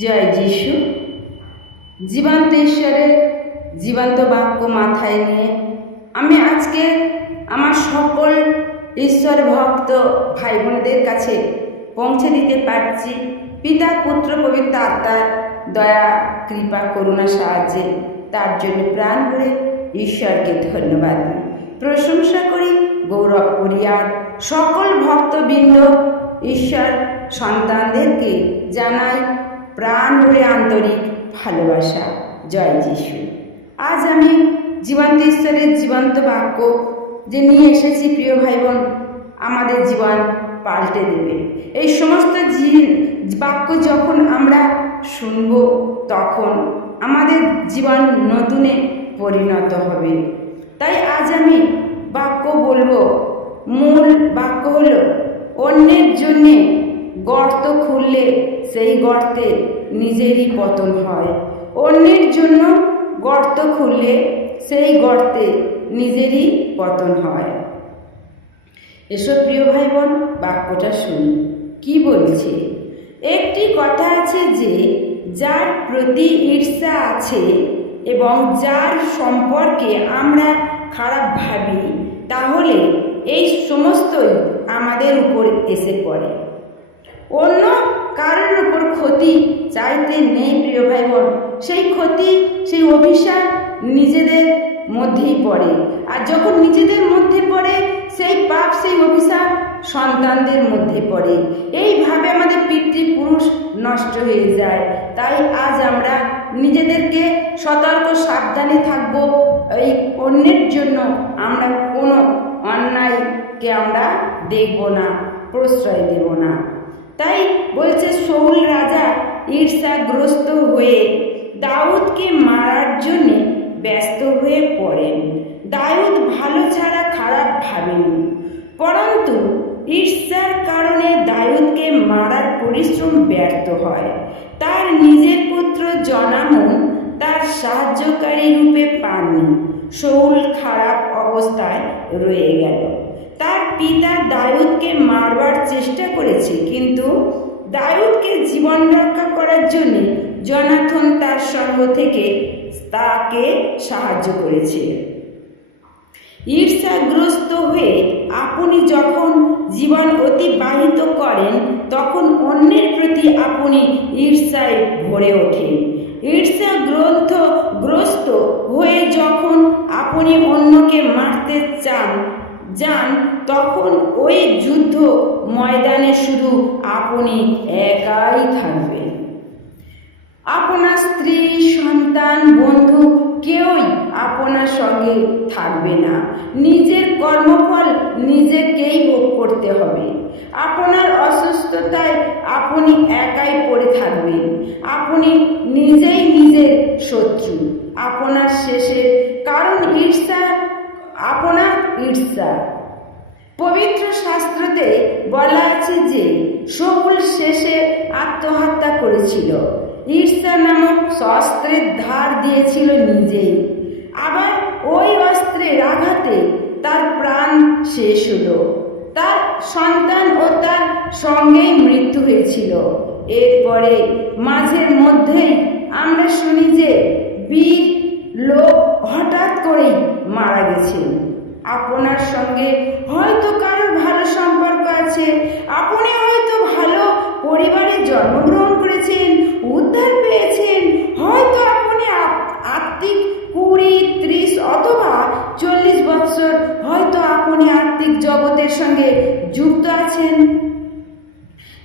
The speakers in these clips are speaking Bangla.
জয় যিশু। জীবন্ত ঈশ্বরের জীবন্ত বাক্য মাথায় নিয়ে আমি আজকে আমার সকল ঈশ্বর ভক্ত ভাই বোনদের কাছে পৌঁছে দিতে পারছি। পিতা, পুত্র, পবিত্র আত্মার দয়া, কৃপা, করুণা, সাহায্যে তার জন্য প্রাণ ভরে ঈশ্বরকে ধন্যবাদ। প্রশংসা করি গৌরব করি আর সকল ভক্তবৃন্দ, ঈশ্বর সন্তানদেরকে জানাই প্রাণ ভরে আন্তরিক ভালোবাসা। জয় যিশু। আজ আমি জীবন্ত ঈশ্বরের জীবন্ত বাক্য যে নিয়ে এসেছি, প্রিয় ভাই বোন আমাদের জীবন পাল্টে দেবে। এই সমস্ত বাক্য যখন আমরা শুনব, তখন আমাদের জীবন নতুনে পরিণত হবে। তাই আজ আমি বাক্য বলব। মূল বাক্য হলো, অন্যের জন্যে গর্ত খুললে সেই গর্তে নিজেরই পতন হয়। অন্যের জন্য গর্ত খুললে সেই গর্তে নিজেরই পতন হয়। এসব প্রিয় ভাই বোন বাক্যটা শুনি। কি বলছে? একটি কথা আছে যে, যার প্রতি ঈর্ষা আছে এবং যার সম্পর্কে আমরা খারাপ ভাবি, তাহলে এই সমস্তই আমাদের উপর এসে পড়ে। অন্য কারোর উপর ক্ষতি চাইতে নেই, প্রিয় ভাই বোন সেই ক্ষতি, সেই অভিশাপ নিজেদের মধ্যেই পড়ে। আর যখন নিজেদের মধ্যে পড়ে, সেই পাপ, সেই অভিশাপ সন্তানদের মধ্যে পড়ে। এইভাবে আমাদের পিতৃপুরুষ নষ্ট হয়ে যায়। তাই আজ আমরা নিজেদেরকে সতর্ক, সাবধানে থাকব। এই অন্যের জন্য আমরা কোনো অন্যায়কে আমরা দেখব না, প্রশ্রয় দেব না। তাই বলছে শৌল রাজা ঈর্ষাগ্রস্ত হয়ে দাউদকে মারার জন্য ব্যস্ত হয়ে পড়েন। দাউদ ভালো ছাড়া খারাপ ভাবেনি। পরন্তু ঈর্ষার কারণে দাউদকে মারার পরিশ্রম ব্যর্থ হয়। তার নিজের পুত্র জনামন তার সাহায্যকারী রূপে পাননি। শৌল খারাপ অবস্থায় রয়ে গেল। পিতা দাউদকে মারবার চেষ্টা করেছে, কিন্তু দাউদকে জীবন রক্ষা করার জন্য জনাথন তার সঙ্গ থেকে তাকে সাহায্য করেছে। ঈর্ষাগ্রস্ত হয়ে আপনি যখন জীবন অতিবাহিত করেন, তখন অন্যের প্রতি আপনি ঈর্ষায় ভরে ওঠেন। ঈর্ষা গ্রন্থ গ্রস্ত হয়ে যখন আপনি অন্যকে মারতে চান যান, তখন ওই যুদ্ধ ময়দানে শুধু আপনি একাই থাকবেন। আপনার স্ত্রী, সন্তান, বন্ধু কেউই আপনার সঙ্গে থাকবে না। নিজের কর্মফল নিজেকেই ভোগ করতে হবে। আপনার অসুস্থতায় আপনি একাই পড়ে থাকবেন। আপনি নিজেই নিজের শত্রু। আপনার শেষে কারণ ঈর্ষা আপনার ঈর্ষা পবিত্র শাস্ত্রতে বলা আছে যে শকুল শেষে আত্মহত্যা করেছিল। ঈর্ষা নামক অস্ত্রের ধার দিয়েছিল নিজেই। আবার ওই অস্ত্রের আঘাতে তার প্রাণ শেষ হলো। তার সন্তান ও তার সঙ্গেই মৃত্যু হয়েছিল। এরপরে মাঝের মধ্যেই আমরা শুনি যে বীর লোক হঠাৎ করেই মারা গেছে আপনার সঙ্গে হয়তো কারোর ভালো সম্পর্ক আছে আপনি হয়তো ভালো পরিবারে জন্মগ্রহণ করেছেন উদ্ধার পেয়েছেন হয়তো আপনি আত- আত্মিক কুড়ি ত্রিশ অথবা চল্লিশ বৎসর হয়তো আপনি আত্মিক জগতের সঙ্গে যুক্ত আছেন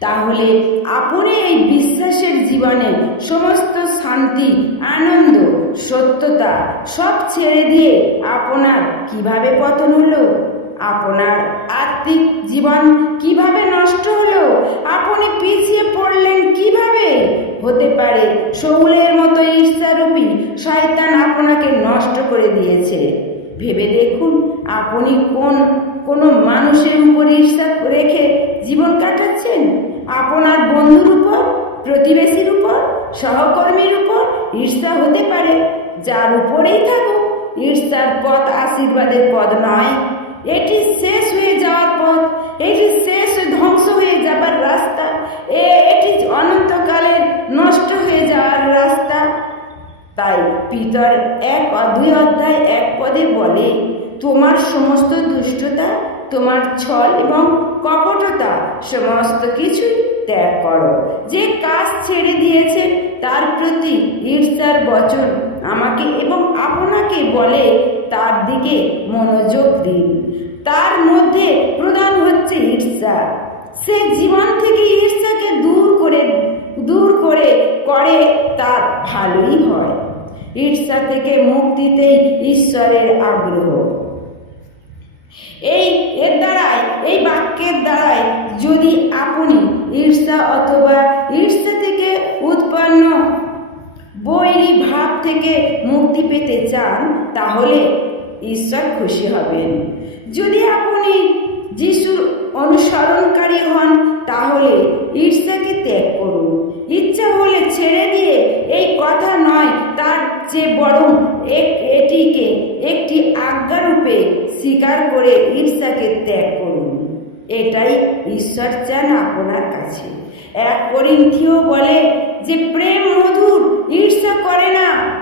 তাহলে আপনি এই বিশ্বাসের জীবনে সমস্ত শান্তি আনন্দ সত্যতা সব ছেড়ে দিয়ে আপনার কীভাবে পতন হলো? আপনার আত্মিক জীবন কীভাবে নষ্ট হলো? আপনি পিছিয়ে পড়লেন কীভাবে? হতে পারে শৌলের মতো ঈর্ষারূপী শয়তান আপনাকে নষ্ট করে দিয়েছে। ভেবে দেখুন, আপনি কোন, কোনো মানুষের উপর ঈর্ষা রেখে জীবন কাটাচ্ছেন? আপনার বন্ধুর উপর, প্রতিবেশীর উপর, সহকর্মীর উপর ঈর্ষা হতে পারে। যার উপরেই থাকুক, ঈর্ষার পথ, আশীর্বাদের পথ নয়। এটি শেষ হয়ে যাওয়ার পথ, এটি শেষ ধ্বংস হয়ে যাবার রাস্তা। এ, এটি অনন্তকালের নষ্ট হয়ে যাওয়ার রাস্তা। তাই পিতর এক দুই অধ্যায় এক পদে বলে, তোমার সমস্ত দুষ্টতা, তোমার ছল এবং কপটতা সমস্ত কিছুই ত্যাগ করো। যে কাজ ছেড়ে দিয়েছে, তার প্রতি ঈর্ষার বচন আমাকে এবং আপনাকে বলে তার দিকে মনোযোগ দিন। তার মধ্যে প্রধান হচ্ছে ঈর্ষা। সে জীবন থেকে ঈর্ষাকে দূর করে দূর করে করে তার ভালোই হয়। ঈর্ষা থেকে মুক্তিতেই ঈশ্বরের আগ্রহ। এই এর দ্বারাই, এই বাক্যের দ্বারাই যদি আপনি ঈর্ষা অথবা ঈর্ষা থেকে উৎপন্ন বৈরী ভাব থেকে মুক্তি পেতে চান, তাহলে ঈশ্বর খুশি হবেন। যদি আপনি যিশুর অনুসরণকারী হন, তাহলে ঈর্ষাকে ত্যাগ করুন। ইচ্ছা হলে ছেড়ে দিয়ে এই কথা নয়, তার চেয়ে বরং এটিকে একটি আজ্ঞারূপে স্বীকার করে ঈর্ষাকে ত্যাগ করুন। এটাই ঈশ্বর চান আপনার কাছে। এক করিন্থিও বলে যে, প্রেম মধুর ঈর্ষা করে না।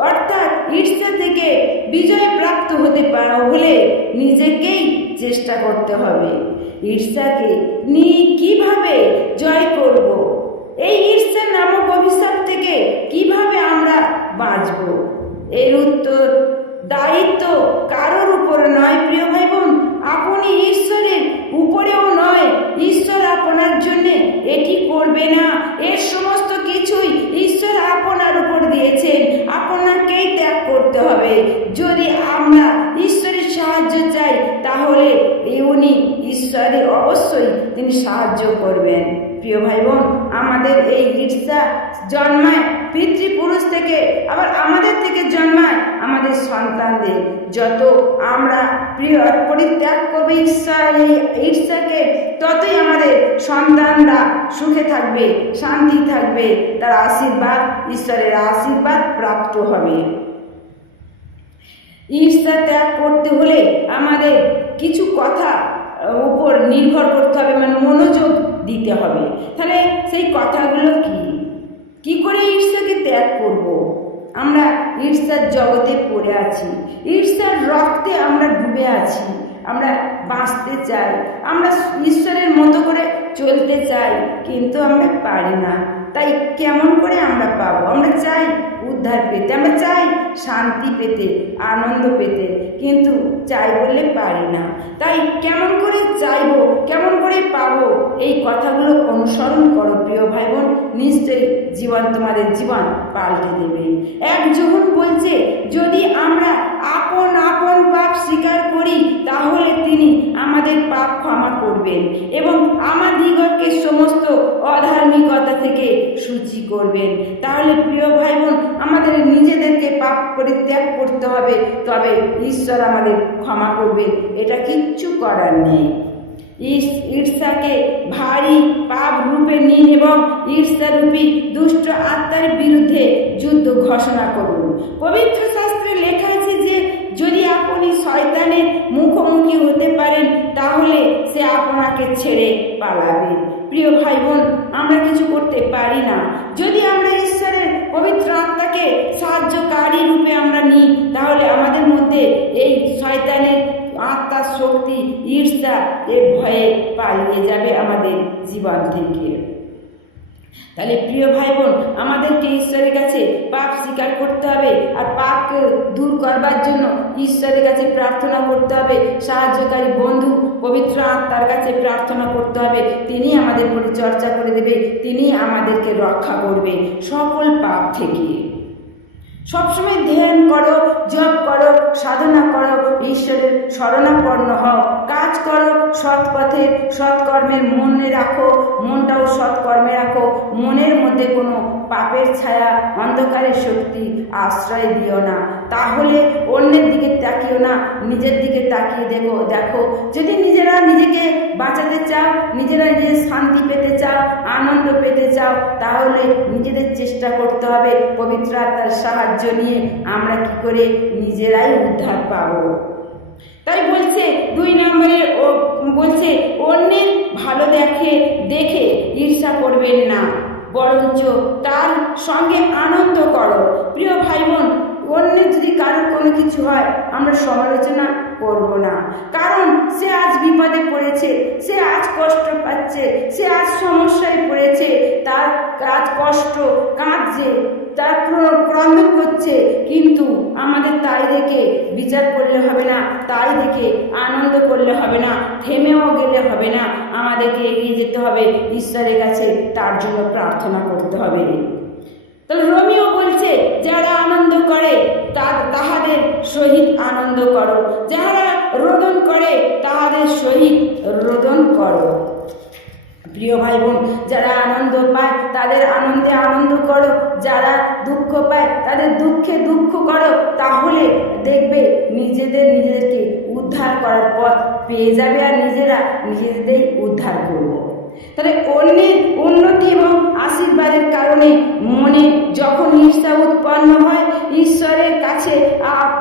অর্থাৎ ঈর্ষা থেকে বিজয় প্রাপ্ত হতে পারা হলে নিজেকেই চেষ্টা করতে হবে। ঈর্ষাকে নিয়ে কীভাবে জয় করব? এই ঈর্ষা নামক অভিশাপ থেকে কীভাবে আমরা বাঁচব? এর উত্তর, দায়িত্ব কারোর উপর নয়, প্রিয় ভাই বোন আপনি ঈশ্বরের উপরেও নয়। ঈশ্বর আপনার জন্য এটি করবে না। এর সমস্ত কিছুই ঈশ্বর আপনার উপর দিয়েছেন আপনাকেই ত্যাগ করতে হবে। যদি আমরা ঈশ্বরের সাহায্য চাই, তাহলে উনি ঈশ্বরের অবশ্যই তিনি সাহায্য করবেন। প্রিয় ভাই বোন আমাদের এই ঈর্ষা জন্মায়, পিতৃপুরুষ থেকে, আবার আমাদের থেকে জন্মায়। আমাদের সন্তানদের। যত আমরা প্রিয় পরিত্যাগ করবে ঈর্ষা এই ঈর্ষাকে ততই আমাদের সন্তানরা সুখে থাকবে, শান্তি থাকবে। তার আশীর্বাদ, ঈশ্বরের আশীর্বাদ প্রাপ্ত হবে। ঈর্ষা ত্যাগ করতে হলে আমাদের কিছু কথা উপর নির্ভর করতে হবে মানে মনোযোগ দিতে হবে। তাহলে সেই কথাগুলো কি? কি করে ঈশ্বরকে ত্যাগ করব। আমরা ঈর্ষার জগতে পড়ে আছি। ঈর্ষার রক্তে আমরা ডুবে আছি। আমরা বাঁচতে চাই। আমরা ঈশ্বরের মতো করে চলতে চাই, কিন্তু আমরা পারি না। তাই কেমন করে আমরা পাবো? আমরা চাই উদ্ধার পেতে, আমরা চাই শান্তি পেতে, আনন্দ পেতে, কিন্তু চাই বললে পারি না। তাই কেমন করে চাইব কেমন করে পাবো, এই কথাগুলো অনুসরণ করো প্রিয় ভাই বোন নিশ্চয়ই জীবন তোমাদের জীবন পাল্টে দেবে। এক যখন বলছে, যদি আমরা আপন আপন পাপ স্বীকার করি, তাহলে তিনি আমাদের পাপ ক্ষমা করবেন এবং আমাদিগকে সমস্ত অধার্মিকতা থেকে সূচি করবেন। তাহলে প্রিয় ভাই বোন আমাদের নিজেদেরকে পাপ পরিত্যাগ করতে হবে, তবে ঈশ্বর আমাদের ক্ষমা করবে এটা কিচ্ছু করার নেই। ঈর্ষাকে ভারী পাপ রূপে নিন এবং ঈর্ষারূপী দুষ্ট আত্মার বিরুদ্ধে যুদ্ধ ঘোষণা করুন। পবিত্র শাস্ত্রে লেখা আছে যে, যদি আপনি শয়তানের মুখোমুখি হতে পারেন, তাহলে আপনাকে ছেড়ে পালাবে। প্রিয় ভাই বোন আমরা কিছু করতে পারি না। যদি আমরা ঈশ্বরের পবিত্র আত্মাকে সাহায্যকারী রূপে আমরা নিই, তাহলে আমাদের মধ্যে এই শয়তানের আত্মার শক্তি, ঈর্ষা এ ভয়ে পালিয়ে যাবে আমাদের জীবন থেকে। তাহলে প্রিয় ভাই বোন আমাদেরকে ঈশ্বরের কাছে পাপ স্বীকার করতে হবে আর পাপকে দূর করবার জন্য ঈশ্বরের কাছে প্রার্থনা করতে হবে। সাহায্যকারী বন্ধু, পবিত্র আত্মার কাছে প্রার্থনা করতে হবে। তিনি আমাদের পরিচর্যা করে দেবে, তিনি আমাদেরকে রক্ষা করবে সকল পাপ থেকে। সবসময় ধ্যান করো, জপ করো, সাধনা করো, ঈশ্বরের শরণাপন্ন হও। কাজ করো সৎ পথে সৎকর্মের মনে রাখো, মনটাও সৎকর্মে রাখো। মনের মধ্যে কোনো পাপের ছায়া, অন্ধকারের শক্তি আশ্রয় দিও না। তাহলে অন্যের দিকে তাকিও না, নিজের দিকে তাকিয়ে দেখো দেখো। যদি নিজেরা নিজেকে বাঁচাতে চাও, নিজেরা নিজের শান্তি পেতে চাও, আনন্দ পেতে চাও, তাহলে নিজেদের চেষ্টা করতে হবে পবিত্র আত্মার সাহায্য নিয়ে আমরা কি করে নিজেরাই উদ্ধার পাবো। তাই বলছে দুই নম্বরে ও বলছে, অন্যের ভালো দেখে দেখে ঈর্ষা করবেন না, বরঞ্চ তার সঙ্গে আনন্দ করো। প্রিয় ভাই বোন অন্যের যদি কারোর কোনো কিছু হয়, আমরা সমালোচনা করব না। কারণ সে আজ বিপদে পড়েছে, সে আজ কষ্ট পাচ্ছে, সে আজ সমস্যায় পড়েছে, তার আজ কষ্ট কাঁদছে, তার ক্র- ক্রন্দন করছে। কিন্তু আমাদের তাই দেখে বিচার করলে হবে না, তাই দেখে আনন্দ করলে হবে না, থেমেও গেলে হবে না। আমাদেরকে এগিয়ে যেতে হবে, ঈশ্বরের কাছে তার জন্য প্রার্থনা করতে হবে। তাহলে রোমিও বলছে, যারা আনন্দ করে তাহাদের সহিত আনন্দ করো। যারা রোদন করে, তাহাদের সহিত রোদন করো। প্রিয় ভাই বোন যারা আনন্দ পায়, তাদের আনন্দে আনন্দ করো। যারা দুঃখ পায়, তাদের দুঃখে দুঃখ করো। তাহলে দেখবে নিজেদের নিজেদেরকে উদ্ধার করার পথ পেয়ে যাবে আর নিজেরা নিজেদেরই উদ্ধার করব। তাহলে অন্যের উন্নতি এবং আশীর্বাদের কারণে মনে যখন ঈর্ষা উৎপন্ন হয়, ঈশ্বরের কাছে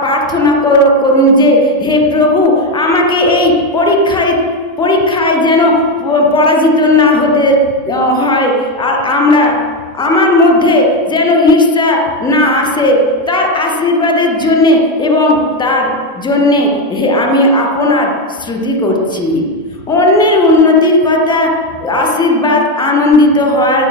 প্রার্থনা করো, করুন যে, হে প্রভু, আমাকে এই পরীক্ষায় পরীক্ষায় যেন পরাজিত না হতে হয়। আর আমরা, আমার মধ্যে যেন ঈর্ষা না আসে, তার আশীর্বাদের জন্যে এবং তার জন্যে আমি আপনার শ্রুতি করছি। অন্যের উন্নতির কথা আশীর্বাদ আনন্দিত হওয়ার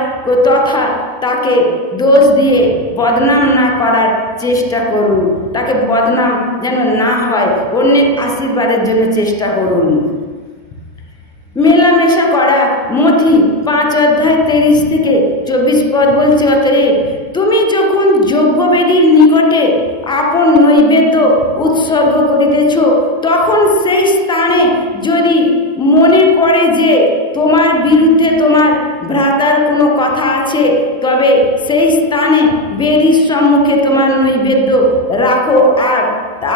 তথা তাকে দোষ দিয়ে বদনাম না করার চেষ্টা করুন। তাকে বদনাম যেন না হয়, অন্যের আশীর্বাদের জন্য চেষ্টা করুন। মেলামেশা করা মথি পাঁচ অধ্যায় তেইশ থেকে চব্বিশ পদ বলছে অতরে তুমি যখন যজ্ঞবেদীর নিকটে আপন নৈবেদ্য উৎসর্গ করিতেছ, তখন সেই স্থানে যদি মনে পড়ে যে তোমার বিরুদ্ধে তোমার ভ্রাতার কোনো কথা আছে, তবে সেই স্থানে বেদির সম্মুখে তোমার নৈবেদ্য রাখো আর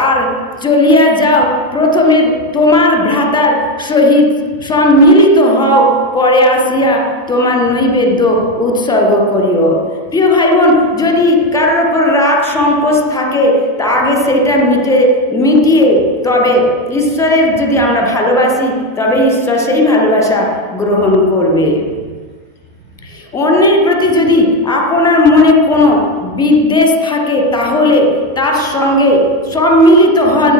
আর চলিয়া যাও। প্রথমে তোমার ভ্রাতার সহিত সম্মিলিত হও, পরে আসিয়া তোমার নৈবেদ্য উৎসর্গ করিও। প্রিয় ভাই বোন যদি কারোর উপর রাগ সংকোচ থাকে, তা আগে সেইটা মিটে, মিটিয়ে, তবে ঈশ্বরের যদি আমরা ভালোবাসি, তবে ঈশ্বর সেই ভালোবাসা গ্রহণ করবে। অন্যের প্রতি যদি আপনার মনে কোনো বিদ্বেষ থাকে, তাহলে তার সঙ্গে সম্মিলিত হন।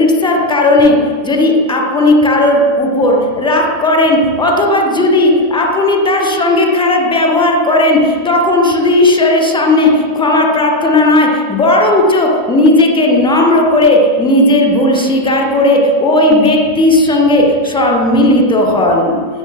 ঈর্ষার কারণে যদি আপনি কারোর উপর রাগ করেন অথবা যদি আপনি তার সঙ্গে খারাপ ব্যবহার করেন, তখন শুধু ঈশ্বরের সামনে ক্ষমা প্রার্থনা নয় বরঞ্চ নিজেকে নম্র করে, নিজের ভুল স্বীকার করে ওই ব্যক্তির সঙ্গে সম্মিলিত হন।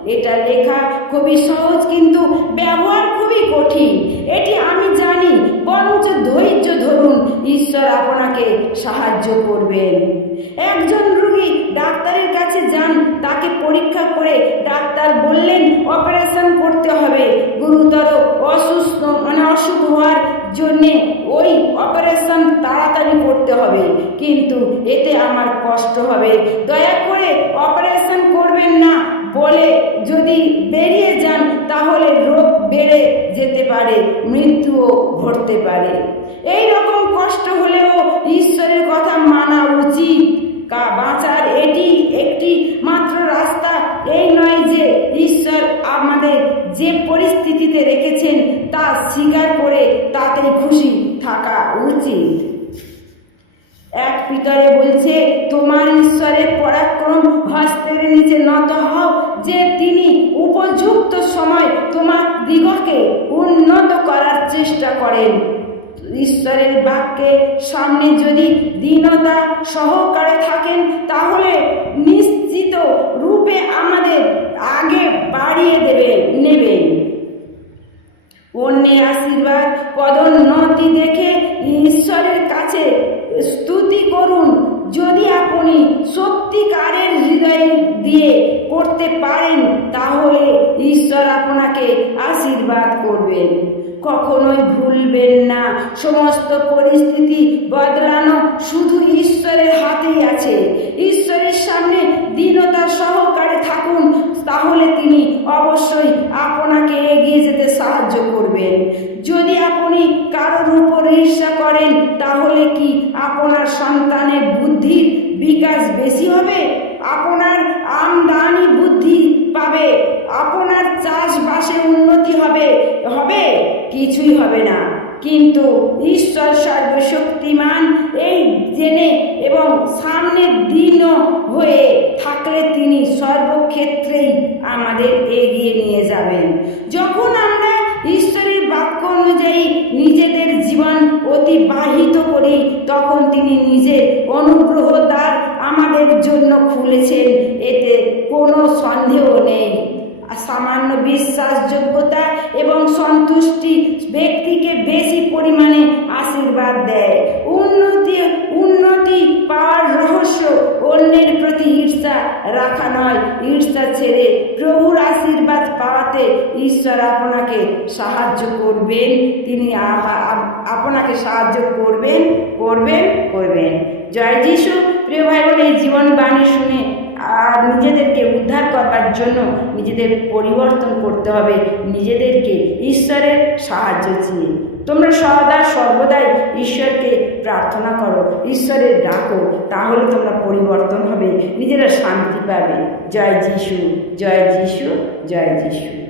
এটা লেখা খুবই সহজ কিন্তু ব্যবহার খুবই কঠিন। এটি আমি জানি, বরঞ্চ ধৈর্য ধরুন, ঈশ্বর আপনাকে সাহায্য করবেন। একজন রুগী ডাক্তারের কাছে যান, তাকে পরীক্ষা করে ডাক্তার বললেন, অপারেশন করতে হবে। গুরুতর অসুস্থ মানে অসুখ হওয়ার জন্যে ওই অপারেশন তাড়াতাড়ি করতে হবে। কিন্তু এতে আমার কষ্ট হবে। দয়া করে অপারেশন করবেন না বলে যদি বেরিয়ে যান, তাহলে রোগ বেড়ে যেতে পারে, মৃত্যুও ঘটতে পারে। এই রকম মানা উচিত কা বাঁচার এটি একটি মাত্র রাস্তা এই নয় যে ঈশ্বর আমাদের যে পরিস্থিতিতে রেখেছেন তা স্বীকার করে তাতে খুশি থাকা উচিত এক পিতরে বলছে তোমার ঈশ্বরের পরাক্রম হস্তের নিচে নত হও যে তিনি উপযুক্ত সময় তোমার দিগকে উন্নত করার চেষ্টা করেন ঈশ্বরের বাক্যে সামনে যদি দীনতা সহকারে থাকেন, তাহলে নিশ্চিত রূপে আমাদের আগে বাড়িয়ে দেবে নেবেন অন্যের আশীর্বাদ, পদোন্নতি দেখে ঈশ্বরের কাছে স্তুতি করুন। যদি আপনি সত্যিকারের হৃদয় দিয়ে করতে পারেন, তাহলে ঈশ্বর আপনাকে আশীর্বাদ করবেন। কখনোই ভুলবেন না। সমস্ত পরিস্থিতি বদলানো শুধু ঈশ্বরের হাতেই আছে। ঈশ্বরের সামনে দীনতা সহকারে থাকুন, তাহলে তিনি অবশ্যই আপনাকে এগিয়ে যেতে সাহায্য করবেন। যদি আপনি কারোর উপর ঈর্ষা করেন, তাহলে কি আপনার সন্তানের বুদ্ধির বিকাশ বেশি হবে? আপনার আমদানি বুদ্ধি পাবে আপনার চাষবাসে উন্নতি হবে হবে কিছুই হবে না। কিন্তু ঈশ্বর সর্বশক্তিমান এই জেনে এবং সামনের দিনও হয়ে থাকলে তিনি সর্বক্ষেত্রেই আমাদের এগিয়ে নিয়ে যাবেন। যখন আমরা ঈশ্বরের বাক্য অনুযায়ী নিজেদের জীবন অতিবাহিত করি, তখন তিনি নিজের অনুগ্রহ দ্বার আমাদের জন্য খুলেছেন, এতে কোনো সন্দেহ নেই। সামান্য বিশ্বাসযোগ্যতা এবং সন্তুষ্টি ব্যক্তিকে বেশি পরিমাণে আশীর্বাদ দেয়। উন্নতি উন্নতি পাওয়ার রহস্য অন্যের প্রতি ঈর্ষা রাখা নয়। ঈর্ষা ছেড়ে প্রভুর আশীর্বাদ পাওয়াতে ঈশ্বর আপনাকে সাহায্য করবেন। তিনি আপনাকে সাহায্য করবেন করবেন করবেন। জয় যিশু। প্রিয় ভাই বোন, এই জীবন বাণী শুনে নিজেদেরকে উদ্ধার করবার জন্য নিজেদের পরিবর্তন করতে হবে। নিজেদেরকে ঈশ্বরের সাহায্য চেয়ে তোমরা সদা সর্বদাই ঈশ্বরকে প্রার্থনা করো, ঈশ্বরের ডাকো, তাহলে তোমরা পরিবর্তন হবে, নিজেরা শান্তি পাবে। জয় যিশু জয় যিশু জয় যিশু।